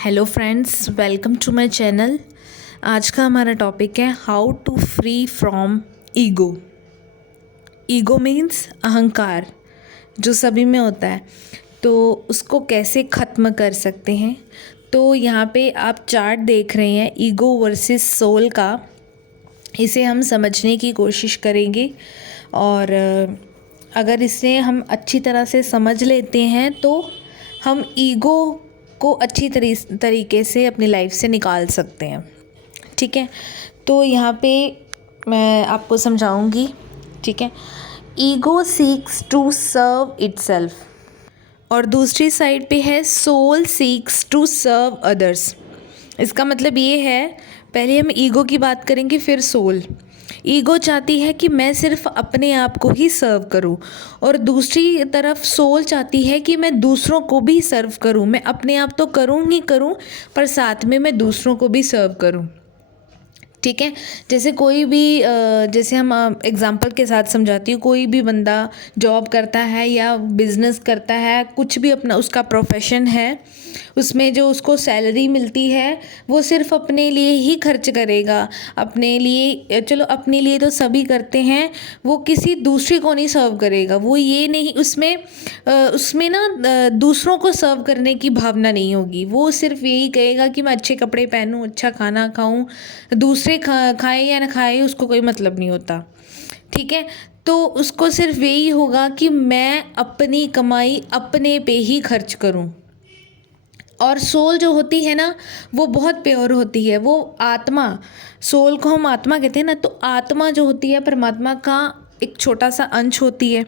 Hello friends, welcome to my channel. आज का हमारा टॉपिक है how to free from ego. Ego means अहंकार, जो सभी में होता है, तो उसको कैसे ख़त्म कर सकते हैं। तो यहाँ पे आप चार्ट देख रहे हैं ईगो वर्सेस सोल का। इसे हम समझने की कोशिश करेंगे और अगर इसे हम अच्छी तरह से समझ लेते हैं तो हम ईगो को अच्छी तरीके से अपनी लाइफ से निकाल सकते हैं। ठीक है, तो यहाँ पे मैं आपको समझाऊंगी। ठीक है, ego seeks to serve itself और दूसरी साइड पे है soul seeks to serve others. इसका मतलब ये है, पहले हम ईगो की बात करेंगे फिर सोल। ईगो चाहती है कि मैं सिर्फ अपने आप को ही सर्व करूं और दूसरी तरफ सोल चाहती है कि मैं दूसरों को भी सर्व करूं। मैं अपने आप तो करूं ही करूं, पर साथ में मैं दूसरों को भी सर्व करूं। ठीक है, जैसे कोई भी जैसे हम एग्जांपल के साथ समझाती हूँ। कोई भी बंदा जॉब करता है या बिजनेस करता है, कुछ भी अपना उसका प्रोफेशन है, उसमें जो उसको सैलरी मिलती है वो सिर्फ अपने लिए ही खर्च करेगा। अपने लिए, चलो अपने लिए तो सभी करते हैं, वो किसी दूसरे को नहीं सर्व करेगा। वो ये नहीं, उसमें ना दूसरों को सर्व करने की भावना नहीं होगी। वो सिर्फ यही कहेगा कि मैं अच्छे कपड़े पहनूं, अच्छा खाना खाऊं, दूसरे खाए या ना खाए उसको कोई मतलब नहीं होता। ठीक है, तो उसको सिर्फ यही होगा कि मैं अपनी कमाई अपने पे ही खर्च करूं। और सोल जो होती है ना, वो बहुत प्योर होती है। वो आत्मा, सोल को हम आत्मा कहते हैं ना, तो आत्मा जो होती है परमात्मा का एक छोटा सा अंश होती है।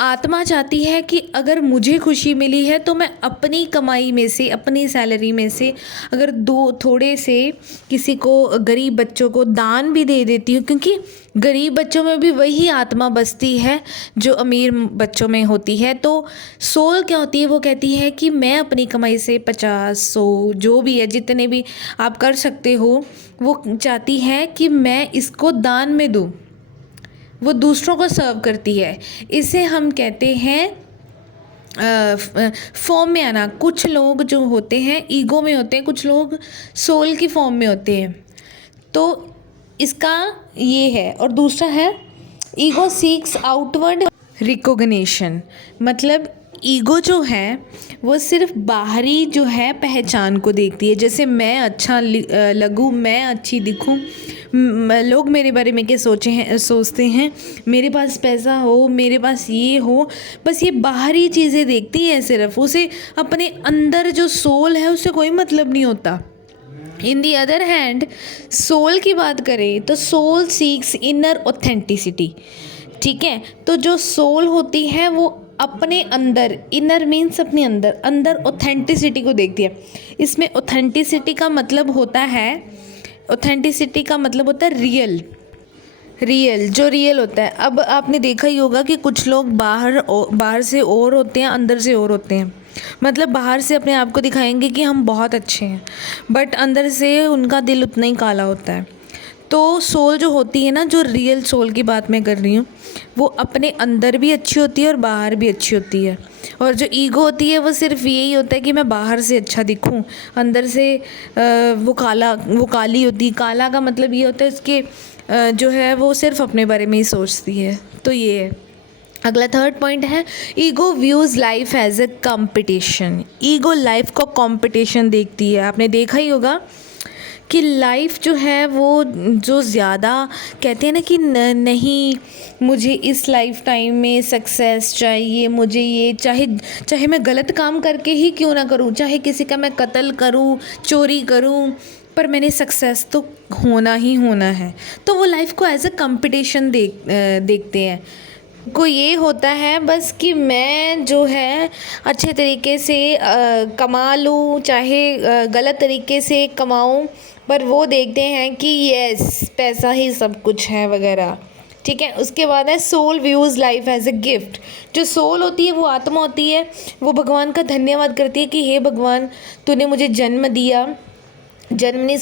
आत्मा चाहती है कि अगर मुझे खुशी मिली है तो मैं अपनी कमाई में से, अपनी सैलरी में से अगर थोड़े से किसी को, गरीब बच्चों को दान भी दे देती हूँ, क्योंकि गरीब बच्चों में भी वही आत्मा बसती है जो अमीर बच्चों में होती है। तो सोल क्या होती है, वो कहती है कि मैं अपनी कमाई से 50-100 जो भी है, जितने भी आप कर सकते हो, वो चाहती है कि मैं इसको दान में दूँ। वो दूसरों को सर्व करती है। इसे हम कहते हैं फॉर्म में आना। कुछ लोग जो होते हैं ईगो में होते हैं, कुछ लोग सोल की फॉर्म में होते हैं। तो इसका ये है। और दूसरा है ईगो सीक्स आउटवर्ड रिकॉग्निशन। मतलब ईगो जो है वो सिर्फ बाहरी जो है पहचान को देखती है। जैसे मैं अच्छा लगूं, मैं अच्छी दिखूं, लोग मेरे बारे में क्या सोचते हैं, मेरे पास पैसा हो, मेरे पास ये हो, बस ये बाहरी चीज़ें देखती है सिर्फ। उसे अपने अंदर जो सोल है उससे कोई मतलब नहीं होता। इन दी अदर हैंड, सोल की बात करें तो सोल सीक्स इनर ऑथेंटिसिटी। ठीक है, तो जो सोल होती है वो अपने अंदर, इनर मीन्स अपने अंदर, अंदर ऑथेंटिसिटी को देखती है। इसमें ऑथेंटिसिटी का मतलब होता है, ऑथेंटिसिटी का मतलब होता है रियल। जो रियल होता है। अब आपने देखा ही होगा कि कुछ लोग बाहर से और होते हैं, अंदर से और होते हैं। मतलब बाहर से अपने आप को दिखाएंगे कि हम बहुत अच्छे हैं, बट अंदर से उनका दिल उतना ही काला होता है। तो सोल जो होती है ना, जो रियल सोल की बात मैं कर रही हूँ, वो अपने अंदर भी अच्छी होती है और बाहर भी अच्छी होती है। और जो ईगो होती है वो सिर्फ यही होता है कि मैं बाहर से अच्छा दिखूं, अंदर से वो काली होती है। काला का मतलब ये होता है इसके जो है वो सिर्फ अपने बारे में ही सोचती है। तो ये है। अगला थर्ड पॉइंट है ego views life as a competition. Ego life को कंपटीशन देखती है। आपने देखा ही होगा कि लाइफ जो है वो जो ज़्यादा कहते हैं ना कि नहीं, मुझे इस लाइफ टाइम में सक्सेस चाहिए, मुझे ये चाहे मैं गलत काम करके ही क्यों ना करूं, चाहे किसी का मैं कत्ल करूं, चोरी करूं, पर मैंने सक्सेस तो होना ही होना है। तो वो लाइफ को एज ए कंपटीशन देखते हैं। को ये होता है बस कि मैं जो है अच्छे तरीके से कमा लूँ, चाहे गलत तरीके से कमाऊँ, पर वो देखते हैं कि यस पैसा ही सब कुछ है वगैरह। ठीक है, उसके बाद है soul views life as a gift. जो सोल होती है वो आत्मा होती है, वो भगवान का धन्यवाद करती है कि हे भगवान, तूने मुझे जन्म दिया, जन्म नहीं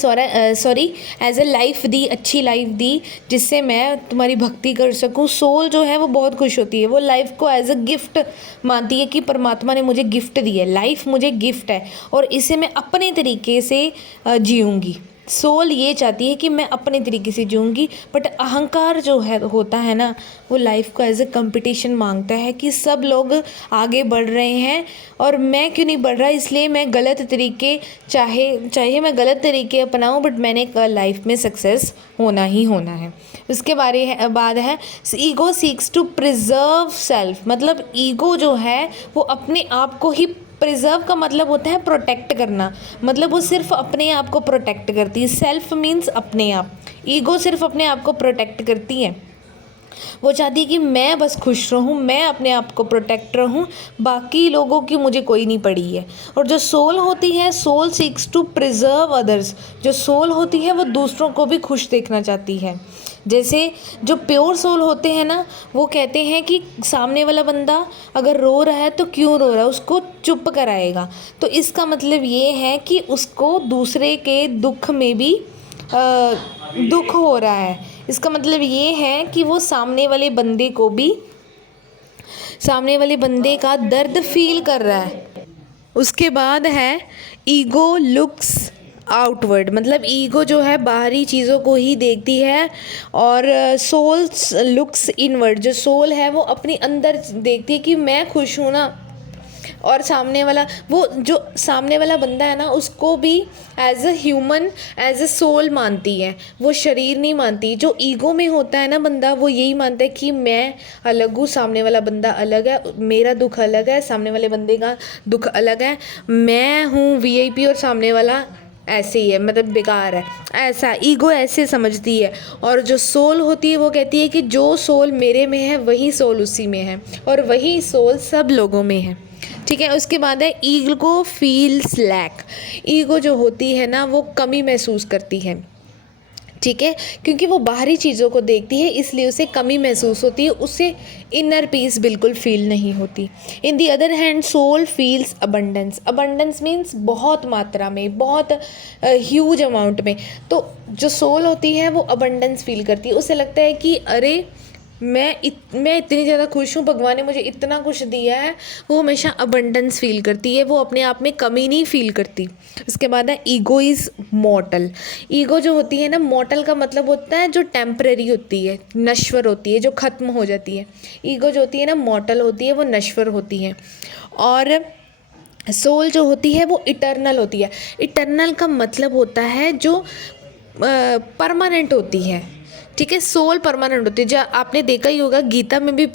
सॉरी एज ए लाइफ दी, अच्छी लाइफ दी जिससे मैं तुम्हारी भक्ति कर सकूं। सोल जो है वो बहुत खुश होती है, वो लाइफ को एज अ गिफ्ट मानती है कि परमात्मा ने मुझे गिफ्ट दी है, लाइफ मुझे गिफ्ट है और इसे मैं अपने तरीके से जीऊँगी। सोल ये चाहती है कि मैं अपने तरीके से जीऊँगी, बट अहंकार जो है होता है ना, वो लाइफ को एज ए कंपटीशन मांगता है कि सब लोग आगे बढ़ रहे हैं और मैं क्यों नहीं बढ़ रहा, इसलिए मैं गलत तरीके चाहे मैं गलत तरीके अपनाऊं, बट मैंने लाइफ में सक्सेस होना ही होना है। उसके बाद है ego seeks to preserve self, मतलब ईगो जो है वो अपने आप को ही, प्रिजर्व का मतलब होता है प्रोटेक्ट करना, मतलब वो सिर्फ अपने आप को प्रोटेक्ट करती है। सेल्फ मीन्स अपने आप, ईगो सिर्फ अपने आप को प्रोटेक्ट करती है। वो चाहती है कि मैं बस खुश रहूँ, मैं अपने आप को प्रोटेक्ट रहूँ, बाकी लोगों की मुझे कोई नहीं पड़ी है। और जो सोल होती है, soul seeks to preserve others, जो सोल होती है वो दूसरों को भी खुश देखना चाहती है। जैसे जो प्योर सोल होते हैं ना, वो कहते हैं कि सामने वाला बंदा अगर रो रहा है तो क्यों रो रहा है, उसको चुप कराएगा। तो इसका मतलब ये है कि उसको दूसरे के दुख में भी दुख हो रहा है। इसका मतलब ये है कि वो सामने वाले बंदे का दर्द फील कर रहा है। उसके बाद है ईगो लुक्स आउटवर्ड, मतलब ईगो जो है बाहरी चीज़ों को ही देखती है और सोल लुक्स इनवर्ड, जो सोल है वो अपनी अंदर देखती है कि मैं खुश हूँ ना, और सामने वाला बंदा है ना, उसको भी as a human, as a soul मानती है, वो शरीर नहीं मानती। जो ईगो में होता है ना बंदा, वो यही मानता है कि मैं अलग हूँ, सामने वाला बंदा अलग है, मेरा दुख अलग है, सामने वाले बंदे का दुख अलग है, मैं हूँ वीआईपी और सामने वाला ऐसे ही है, मतलब बेकार है, ऐसा ईगो ऐसे समझती है। और जो सोल होती है वो कहती है कि जो सोल मेरे में है वही सोल उसी में है, और वही सोल सब लोगों में है। ठीक है। उसके बाद है ईगो फील्स लैक, ईगो जो होती है ना वो कमी महसूस करती है। ठीक है, क्योंकि वो बाहरी चीज़ों को देखती है इसलिए उसे कमी महसूस होती है, उसे इनर पीस बिल्कुल फील नहीं होती। In the other hand soul feels abundance, abundance means बहुत मात्रा में, बहुत ह्यूज अमाउंट में। तो जो सोल होती है वो अबंडेंस फील करती है, उसे लगता है कि अरे मैं इतनी ज़्यादा खुश हूँ, भगवान ने मुझे इतना कुछ दिया है। वो हमेशा अबंडेंस फील करती है, वो अपने आप में कमी नहीं फील करती। उसके बाद है ईगो इज़ मॉर्टल, ईगो जो होती है ना, मॉर्टल का मतलब होता है जो टेम्परेरी होती है, नश्वर होती है, जो ख़त्म हो जाती है। ईगो जो होती है ना मॉर्टल होती है, वो नश्वर होती है। और सोल जो होती है वो इटर्नल होती है। इटर्नल का मतलब होता है जो परमानेंट होती है। ठीक है, सोल परमानेंट होती है। जो आपने देखा ही होगा, गीता में भी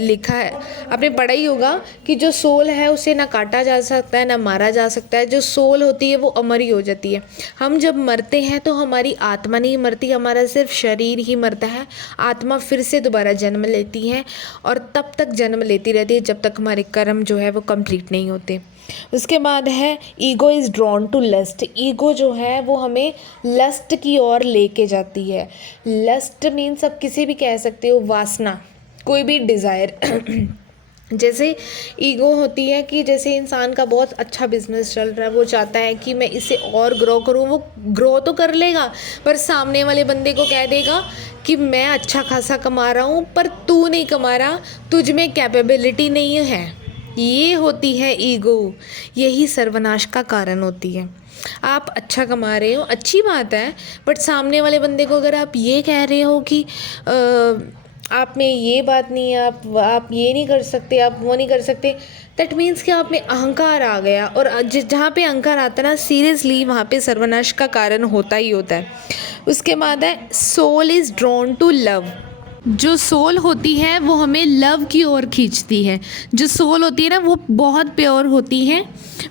लिखा है, आपने पढ़ा ही होगा कि जो सोल है उसे ना काटा जा सकता है ना मारा जा सकता है। जो सोल होती है वो अमर ही हो जाती है। हम जब मरते हैं तो हमारी आत्मा नहीं मरती, हमारा सिर्फ शरीर ही मरता है। आत्मा फिर से दोबारा जन्म लेती है और तब तक जन्म लेती रहती है जब तक हमारे कर्म जो है वो कंप्लीट नहीं होते। उसके बाद है ego is drawn to lust, ego जो है वो हमें लस्ट की ओर लेके जाती है। लस्ट मीन्स आप किसी भी कह सकते हो, वासना, कोई भी डिज़ायर। जैसे ईगो होती है कि जैसे इंसान का बहुत अच्छा बिजनेस चल रहा है, वो चाहता है कि मैं इसे और ग्रो करूँ। वो ग्रो तो कर लेगा पर सामने वाले बंदे को कह देगा कि मैं अच्छा खासा कमा रहा हूँ पर तू नहीं कमा रहा, तुझ में कैपेबिलिटी नहीं है। ये होती है ईगो, यही सर्वनाश का कारण होती है। आप अच्छा कमा रहे हो, अच्छी बात है, बट सामने वाले बंदे को अगर आप ये कह रहे हो कि आप में ये बात नहीं है, आप ये नहीं कर सकते, आप वो नहीं कर सकते, दैट मीन्स कि आप में अहंकार आ गया। और जहाँ पे अहंकार आता है ना, सीरियसली वहाँ पे सर्वनाश का कारण होता ही होता है। उसके बाद है soul is drawn to love, जो सोल होती है वो हमें लव की ओर खींचती है। जो सोल होती है ना वो बहुत प्योर होती है,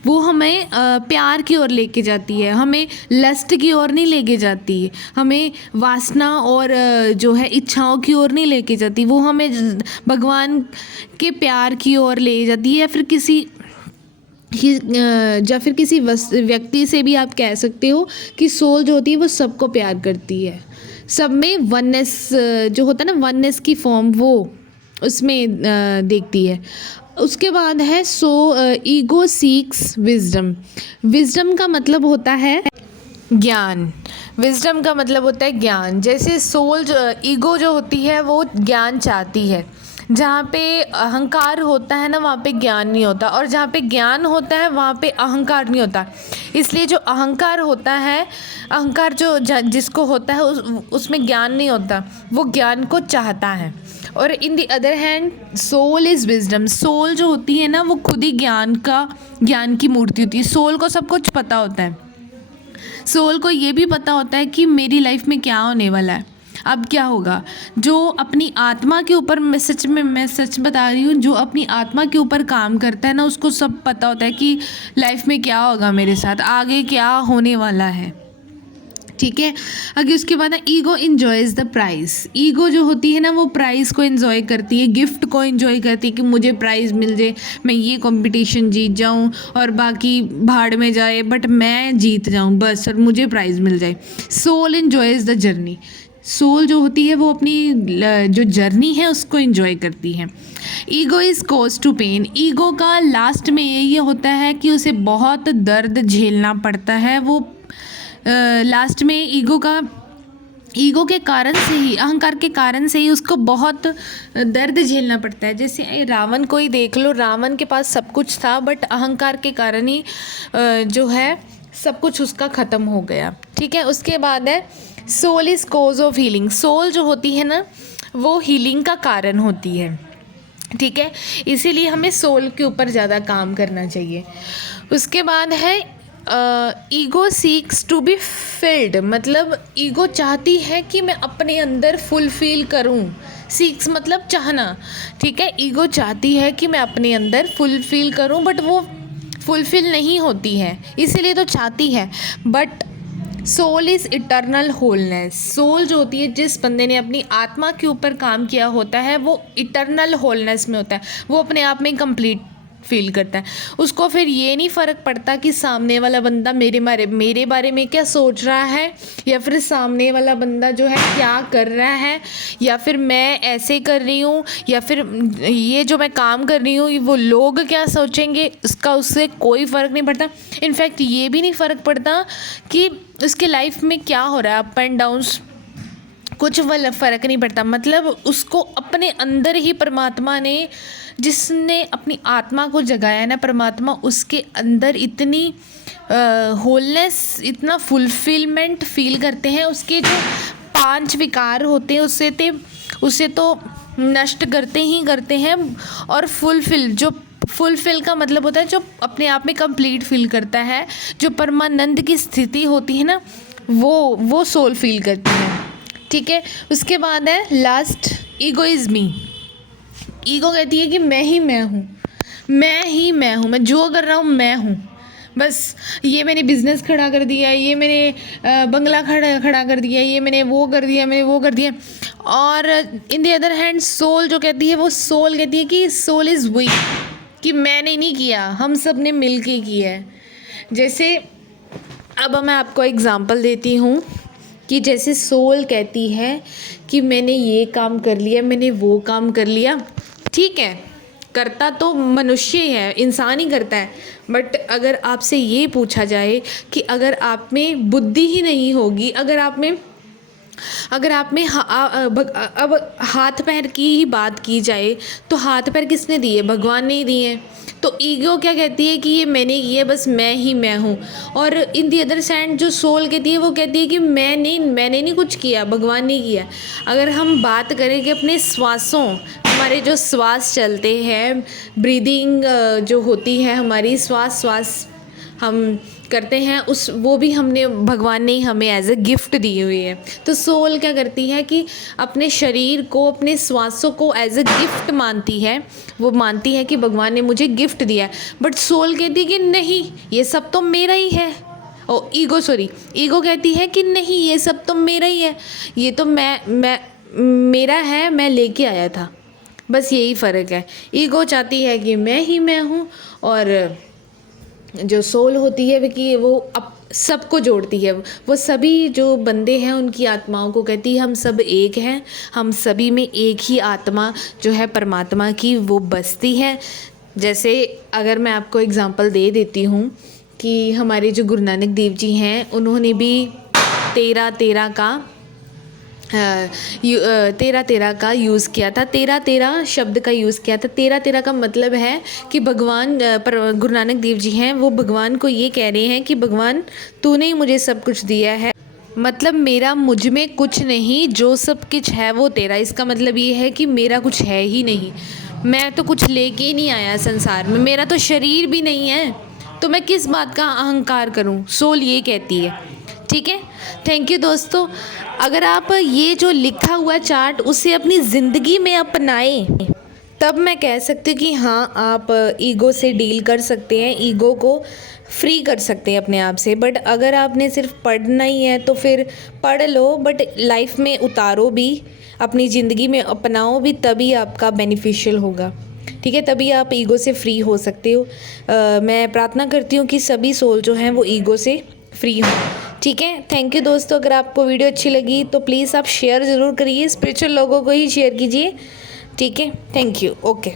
वो हमें प्यार की ओर लेके जाती है, हमें लस्ट की ओर नहीं लेके जाती है, हमें वासना और जो है इच्छाओं की ओर नहीं लेके जाती, वो हमें भगवान के प्यार की ओर ले जाती है। या फिर किसी व्यक्ति से भी आप कह सकते हो कि सोल जो होती है वो सबको प्यार करती है, सब में वननेस जो होता है ना, वननेस की फॉर्म वो उसमें देखती है। उसके बाद है ईगो सीक्स विजडम, विजडम का मतलब होता है ज्ञान, विजडम का मतलब होता है ज्ञान। जैसे सोल ईगो जो होती है वो ज्ञान चाहती है। जहाँ पे अहंकार होता है ना वहाँ पे ज्ञान नहीं होता, और जहाँ पे ज्ञान होता है वहाँ पे अहंकार नहीं होता। इसलिए जो अहंकार होता है, अहंकार जिसको होता है उसमें ज्ञान नहीं होता, वो ज्ञान को चाहता है। और in the other hand soul is wisdom. Soul जो होती है ना वो खुद ही ज्ञान की मूर्ति होती है। सोल को सब कुछ पता होता है। सोल को ये भी पता होता है कि मेरी लाइफ में क्या होने वाला है, अब क्या होगा। जो अपनी आत्मा के ऊपर, मैं सच बता रही हूँ, जो अपनी आत्मा के ऊपर काम करता है ना उसको सब पता होता है कि लाइफ में क्या होगा मेरे साथ, आगे क्या होने वाला है। ठीक है। आगे उसके बाद ego enjoys the prize. Ego जो होती है ना वो प्राइज़ को इन्जॉय करती है, गिफ्ट को इन्जॉय करती है कि मुझे प्राइज़ मिल जाए, मैं ये कंपटीशन जीत जाऊं और बाकी भाड़ में जाए, बट मैं जीत जाऊं बस और मुझे प्राइज़ मिल जाए। Soul enjoys the journey. Soul जो होती है वो अपनी जो जर्नी है उसको इन्जॉय करती है। Ego is cause to pain. Ego का लास्ट में ये होता है कि उसे बहुत दर्द झेलना पड़ता है। वो लास्ट में ईगो के कारण से ही, अहंकार के कारण से ही उसको बहुत दर्द झेलना पड़ता है। जैसे रावण को ही देख लो, रावण के पास सब कुछ था बट अहंकार के कारण ही जो है सब कुछ उसका ख़त्म हो गया। ठीक है। उसके बाद है soul is cause of healing. Soul जो होती है ना वो हीलिंग का कारण होती है। ठीक है। इसीलिए हमें सोल के ऊपर ज़्यादा काम करना चाहिए। उसके बाद है ego seeks to be filled. मतलब ईगो चाहती है कि मैं अपने अंदर फुलफिल करूं। सीक्स मतलब चाहना। ठीक है। ईगो चाहती है कि मैं अपने अंदर फुलफिल करूं बट वो फुलफिल नहीं होती है, इसीलिए तो चाहती है। But soul is eternal wholeness. Soul जो होती है, जिस बंदे ने अपनी आत्मा के ऊपर काम किया होता है वो इटर्नल होलनेस में होता है, वो अपने आप में कंप्लीट फील करता है। उसको फिर ये नहीं फ़र्क पड़ता कि सामने वाला बंदा मेरे बारे में क्या सोच रहा है, या फिर सामने वाला बंदा जो है क्या कर रहा है, या फिर मैं ऐसे कर रही हूँ, या फिर ये जो मैं काम कर रही हूँ वो लोग क्या सोचेंगे, उसका उससे कोई फ़र्क नहीं पड़ता। इनफैक्ट ये भी नहीं फ़र्क पड़ता कि उसके लाइफ में क्या हो रहा है, अप एंड डाउन्स, कुछ फ़र्क नहीं पड़ता। मतलब उसको अपने अंदर ही परमात्मा ने, जिसने अपनी आत्मा को जगाया है ना, परमात्मा उसके अंदर इतनी होलनेस, इतना फुलफिलमेंट फील करते हैं। उसके जो 5 विकार होते हैं उसे तो नष्ट करते ही करते हैं। और फुलफिल का मतलब होता है जो अपने आप में कंप्लीट फील करता है, जो परमानंद की स्थिति होती है ना वो सोल फील करती है। ठीक है। उसके बाद है last, ego is me. Ego कहती है कि मैं ही मैं हूँ, मैं जो कर रहा हूँ मैं हूँ। बस ये मैंने बिज़नेस खड़ा कर दिया, ये मैंने बंगला खड़ा कर दिया, ये मैंने वो कर दिया। और in the other hand soul जो कहती है, वो सोल कहती है कि सोल इज़ वीक, कि मैंने नहीं किया, हम सब ने मिल के किया है। जैसे अब मैं आपको एग्ज़ाम्पल देती हूँ कि जैसे सोल कहती है कि मैंने ये काम कर लिया, मैंने वो काम कर लिया। ठीक है, करता तो मनुष्य है, इंसान ही करता है। बट अगर आपसे ये पूछा जाए कि अगर आप में बुद्धि ही नहीं होगी, अगर आप में अब हाथ पैर की ही बात की जाए तो हाथ पैर किसने दिए? भगवान ने ही दिए हैं। तो ईगो क्या कहती है कि ये मैंने किया, बस मैं ही मैं हूँ। और इन दी अदर साइड जो सोल कहती है, वो कहती है कि मैंने नहीं कुछ किया, भगवान ने किया। अगर हम बात करें कि अपने श्वासों, हमारे जो श्वास चलते हैं, ब्रीदिंग जो होती है हमारी, श्वास हम करते हैं, वो भी भगवान ने हमें एज ए गिफ्ट दी हुई है। तो सोल क्या करती है कि अपने शरीर को, अपने श्वासों को एज ए गिफ्ट मानती है। वो मानती है कि भगवान ने मुझे गिफ्ट दिया है। बट सोल कहती है कि नहीं, ये सब तो मेरा ही है। ईगो कहती है कि नहीं, ये सब तो मेरा ही है, ये तो मेरा है, मैं लेके आया था। बस यही फ़र्क है। ईगो चाहती है कि मैं ही मैं हूँ, और जो सोल होती है कि वो अब सबको जोड़ती है। वो सभी जो बंदे हैं उनकी आत्माओं को कहती है हम सब एक हैं, हम सभी में एक ही आत्मा जो है परमात्मा की वो बसती है। जैसे अगर मैं आपको एग्जांपल दे देती हूँ कि हमारे जो गुरु नानक देव जी हैं उन्होंने भी 13 का यूज़ किया था, 13 शब्द का यूज़ किया था। 13 का मतलब है कि भगवान गुरु नानक देव जी हैं वो भगवान को ये कह रहे हैं कि भगवान तूने ही मुझे सब कुछ दिया है, मतलब मेरा मुझ में कुछ नहीं, जो सब कुछ है वो तेरा। इसका मतलब ये है कि मेरा कुछ है ही नहीं, मैं तो कुछ लेके ही नहीं आया संसार में, मेरा तो शरीर भी नहीं है, तो मैं किस बात का अहंकार करूं, सोल ये कहती है। ठीक है, थैंक यू दोस्तों। अगर आप ये जो लिखा हुआ चार्ट उसे अपनी ज़िंदगी में अपनाएं, तब मैं कह सकती हूँ कि हाँ आप ईगो से डील कर सकते हैं, ईगो को फ्री कर सकते हैं अपने आप से। बट अगर आपने सिर्फ पढ़ना ही है तो फिर पढ़ लो, बट लाइफ में उतारो भी, अपनी ज़िंदगी में अपनाओ भी, तभी आपका बेनिफिशियल होगा। ठीक है, तभी आप ईगो से फ्री हो सकते हो। मैं प्रार्थना करती हूँ कि सभी सोल जो हैं वो ईगो से फ्री हों। ठीक है, थैंक यू दोस्तों। अगर आपको वीडियो अच्छी लगी तो प्लीज़ आप शेयर ज़रूर करिए, स्पिरिचुअल लोगों को ही शेयर कीजिए। ठीक है, थैंक यू, ओके।